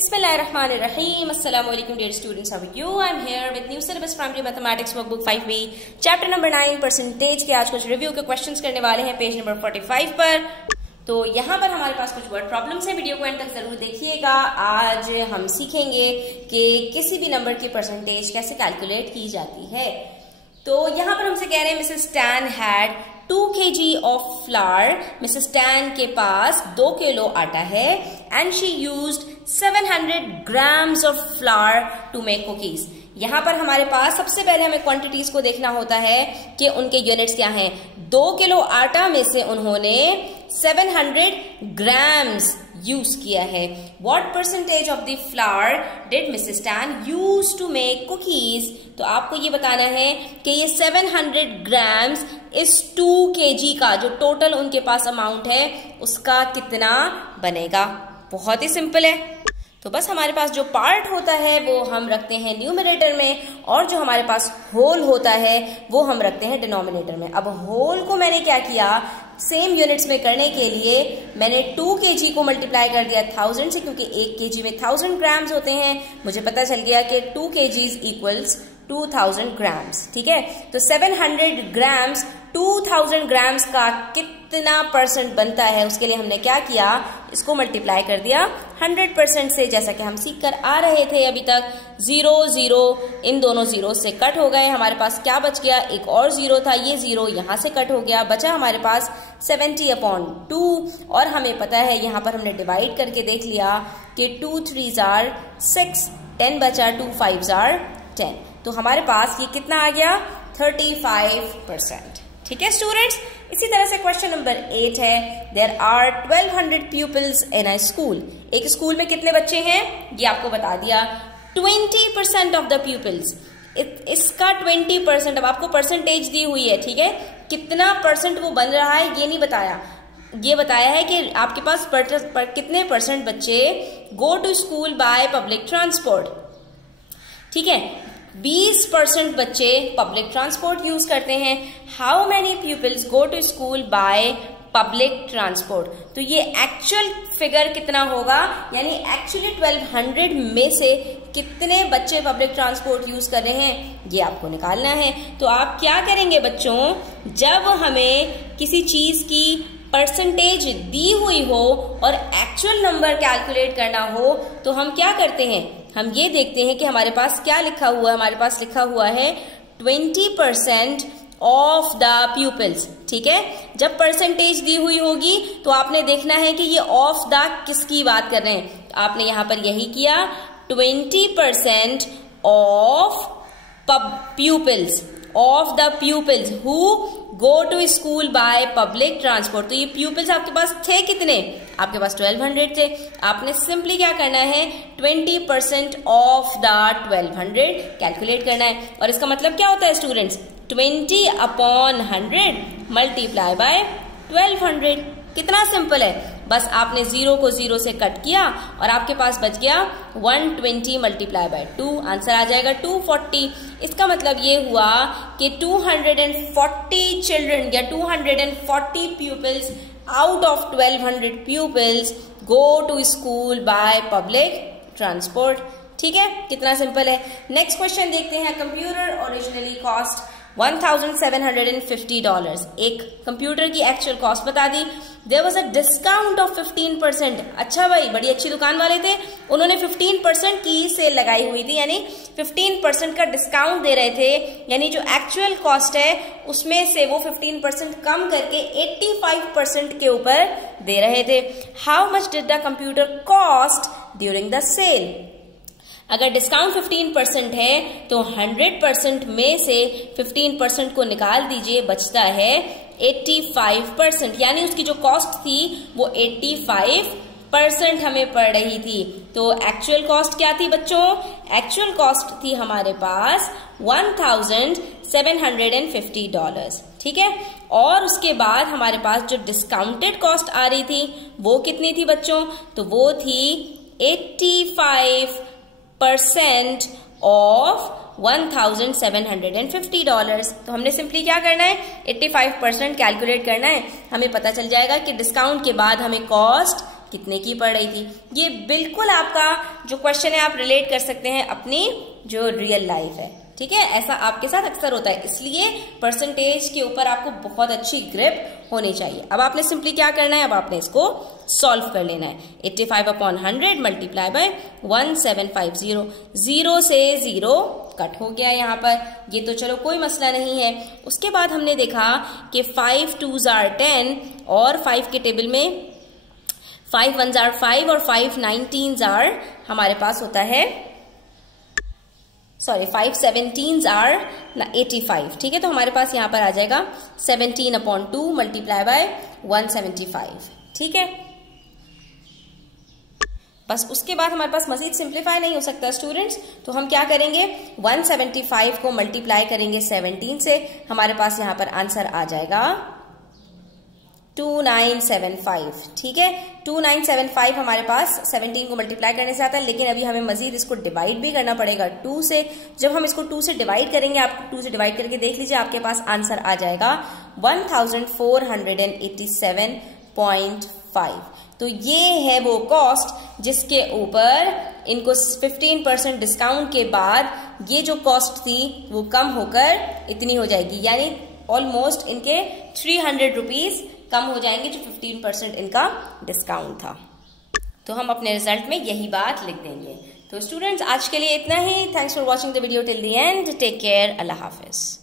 Bismillahirrahmanirrahim. Assalamu alaikum dear students. How are you? I'm here with new syllabus primary mathematics workbook 5B chapter number 9 percentage के आज कुछ review के questions करने वाले हैं page number 45 पर। तो यहाँ पर हमारे पास कुछ वर्ड प्रॉब्लम्स हैं, वीडियो को एंड तक जरूर देखिएगा। आज हम सीखेंगे कि किसी भी नंबर की परसेंटेज कैसे कैलकुलेट की जाती है। तो यहाँ पर हमसे कह रहे हैं Mrs Tan had 2 kg of flour. Mrs Tan के पास 2 किलो आटा है and she used 700 grams of flour to make cookies. यहाँ पर हमारे पास सबसे पहले हमें क्वांटिटीज को देखना होता है कि उनके यूनिट्स क्या हैं। 2 किलो आटा में से उन्होंने 700 grams यूज किया है। What percentage of the flour did Mrs. Tan use to make cookies? तो आपको ये बताना है कि ये 700 grams इस 2 kg का जो टोटल उनके पास अमाउंट है उसका कितना बनेगा। बहुत ही सिंपल है। तो बस हमारे पास जो पार्ट होता है वो हम रखते हैं न्यूमरेटर में और जो हमारे पास होल होता है वो हम रखते हैं डिनोमिनेटर में। अब होल को मैंने क्या किया, सेम यूनिट्स में करने के लिए मैंने 2 kg को मल्टीप्लाई कर दिया 1000 से, क्योंकि 1 kg में 1000 ग्राम्स होते हैं। मुझे पता चल गया कि 2 kg इक्वल्स 2000 ग्राम्स। ठीक है, तो 700 ग्राम्स 2000 ग्राम्स का कितना परसेंट बनता है, उसके लिए हमने क्या किया, इसको मल्टीप्लाई कर दिया 100% से। जैसा कि हम सीख कर आ रहे थे अभी तक, 0 0 इन दोनों जीरो से कट हो गए। हमारे पास क्या बच गया, एक और जीरो था, ये जीरो यहां से कट हो गया, बचा हमारे पास 70/2। और हमें पता है यहाँ पर हमने डिवाइड करके देख लिया कि 2 3s are 6, 10 बचा, 2 5s are 10। तो हमारे पास ये कितना आ गया, 35%। ठीक है स्टूडेंट्स, इसी तरह से क्वेश्चन नंबर 8 है, there are 1200 pupils in a school. एक स्कूल में कितने बच्चे हैं ये आपको बता दिया। 20% ऑफ द pupils, इसका 20%, अब आपको परसेंटेज दी हुई है। ठीक है, कितना परसेंट वो बन रहा है ये नहीं बताया, ये बताया है कि आपके पास कितने परसेंट बच्चे go to school by public transport. ठीक है, 20% बच्चे पब्लिक ट्रांसपोर्ट यूज करते हैं। How many peoples go to school by public transport, तो ये एक्चुअल फिगर कितना होगा, यानी एक्चुअली 1200 में से कितने बच्चे पब्लिक ट्रांसपोर्ट यूज कर रहे हैं ये आपको निकालना है। तो आप क्या करेंगे बच्चों, जब हमें किसी चीज की परसेंटेज दी हुई हो और एक्चुअल नंबर कैलकुलेट करना हो तो हम क्या करते हैं, हम ये देखते हैं कि हमारे पास क्या लिखा हुआ है। हमारे पास लिखा हुआ है 20% ऑफ द प्यूपिल्स। ठीक है, जब परसेंटेज दी हुई होगी तो आपने देखना है कि ये ऑफ द किसकी बात कर रहे हैं। तो आपने यहां पर यही किया, 20% of pupils, of the pupils who go to school by public transport. तो ये प्यूपिल्स आपके पास थे कितने, आपके पास 1200 थे। आपने सिंपली क्या करना है, 20% ऑफ द 1200 कैलकुलेट करना है। और इसका मतलब क्या होता है स्टूडेंट्स, 20/100 मल्टीप्लाई बाय 1200। कितना सिंपल है, बस आपने 0 को 0 से कट किया और आपके पास बच गया 120 मल्टीप्लाई बाय 2, आंसर आ जाएगा 240। इसका मतलब ये हुआ कि 240 चिल्ड्रन या 240 pupils out of 1200 pupils go to school by public transport. ठीक है, कितना सिंपल है। नेक्स्ट क्वेश्चन देखते हैं। Computer originally cost $1750। एक कंप्यूटर की एक्चुअल कॉस्ट बता दी। There was a discount of 15%। अच्छा भाई, बड़ी अच्छी दुकान वाले थे, उन्होंने 15% की सेल लगाई हुई थी, यानी 15% का डिस्काउंट दे रहे थे। यानी जो एक्चुअल कॉस्ट है उसमें से वो 15% कम करके 85% के ऊपर दे रहे थे। How much did the computer cost during the sale. अगर डिस्काउंट 15% है तो 100% में से 15% को निकाल दीजिए, बचता है 85%, यानी उसकी जो कॉस्ट थी वो 85% हमें पड़ रही थी। तो एक्चुअल कॉस्ट क्या थी बच्चों, एक्चुअल कॉस्ट थी हमारे पास $1750। ठीक है, और उसके बाद हमारे पास जो डिस्काउंटेड कॉस्ट आ रही थी वो कितनी थी बच्चों, तो वो थी 85% ऑफ $1750। तो हमने सिंपली क्या करना है, 85% कैलकुलेट करना है। हमें पता चल जाएगा कि डिस्काउंट के बाद हमें कॉस्ट कितने की पड़ रही थी। ये बिल्कुल आपका जो क्वेश्चन है आप रिलेट कर सकते हैं अपनी जो रियल लाइफ है, ठीक है। ऐसा आपके साथ अक्सर होता है, इसलिए परसेंटेज के ऊपर आपको बहुत अच्छी ग्रिप होनी चाहिए। अब आपने सिंपली क्या करना है, अब आपने इसको सॉल्व कर लेना है। 85/100 मल्टीप्लाई बाय 1750, 0 से 0 कट हो गया यहाँ पर, ये तो चलो कोई मसला नहीं है। उसके बाद हमने देखा कि 5 2s are 10 और 5 के टेबल में 5 1s are 5 और 5 19s are हमारे पास होता है 5 17s are 85, ठीक है। तो हमारे पास यहाँ पर आ जाएगा 17/2 मल्टीप्लाई बाय 175, ठीक है। बस उसके बाद हमारे पास मजीद सिंप्लीफाई नहीं हो सकता स्टूडेंट्स, तो हम क्या करेंगे 175 को मल्टीप्लाई करेंगे 17 से, हमारे पास यहाँ पर आंसर आ जाएगा 2975, ठीक है। 2975 हमारे पास 17 को मल्टीप्लाई करने से आता है, लेकिन अभी हमें मजीद इसको डिवाइड भी करना पड़ेगा 2 से। जब हम इसको 2 से डिवाइड करेंगे, आप 2 से डिवाइड करके देख लीजिए, आपके पास आंसर आ जाएगा 1487.5। तो ये है वो कॉस्ट जिसके ऊपर इनको 15% डिस्काउंट के बाद ये जो कॉस्ट थी वो कम होकर इतनी हो जाएगी, यानी ऑलमोस्ट इनके 300 रुपीज कम हो जाएंगे, जो 15% इनका डिस्काउंट था। तो हम अपने रिजल्ट में यही बात लिख देंगे। तो स्टूडेंट्स आज के लिए इतना ही। Thanks for watching the video till the end. Take care. अल्लाह हाफिज।